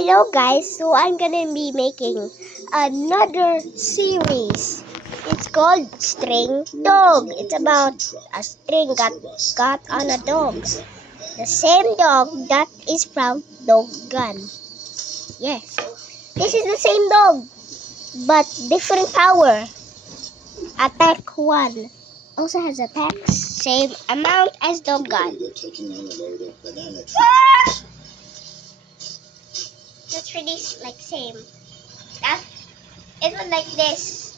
Hello guys, so I'm gonna be making another series. It's called String Dog. It's about a string got on a dog. The same dog that is from Dog Gun. Yes, this is the same dog, but different power. Attack 1 also has attacks, same amount as Dog Gun. That's really like same. That it was like this.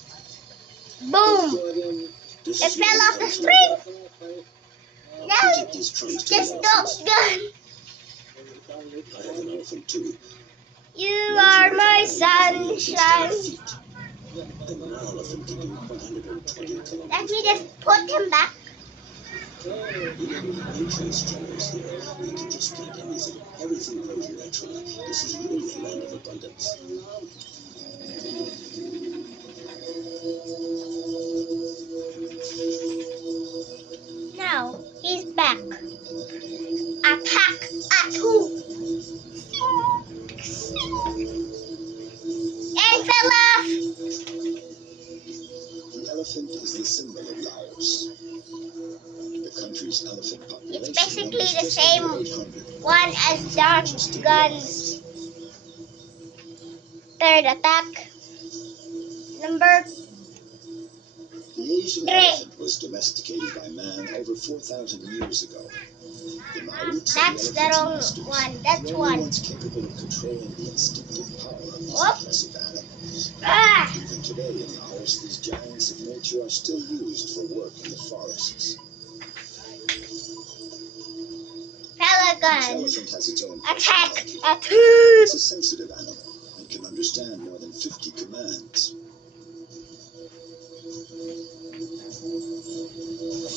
Boom! It fell off the string. Now it's just Dog Gun. I have an elephant too. You are my sunshine. And my elephant can do 120 kilometers. Let me just put him back. Nature is generous here. You can just plant anything. Everything grows naturally. This is really a land of abundance. Now he's back. Attack at who? And fell off. The elephant is the symbol of Laos. The country's elephant population. It's basically the same one as Dog Gun's third attack. Number The Asian 3. elephant was domesticated by man over 4,000 years ago. The Maoris That's the wrong one. That's one. Once capable of controlling the instinctive power of these Whoop. impressive animals. Ah! Even today in Laos, these giants of nature are still used for work in the forests. Fella Each gun. elephant has its own Attack personality. at who? It's a sensitive animal and can understand more than 50 commands.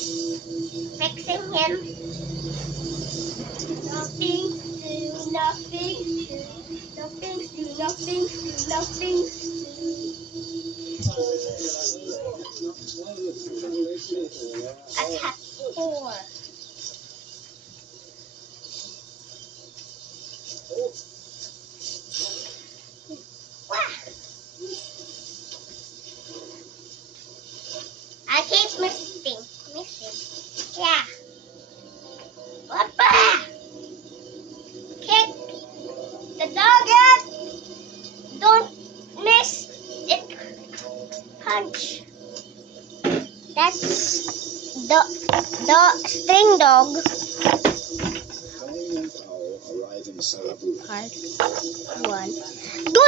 Fixing him. Nothing to, nothing to, nothing to, nothing to, nothing to. Attack 4. Wah. I keep missing. Yeah. Whoppa! Kick the dog out. Don't miss it. Punch. That's the string dog. Lion and Owl arrive in Salabu. Part 1. Do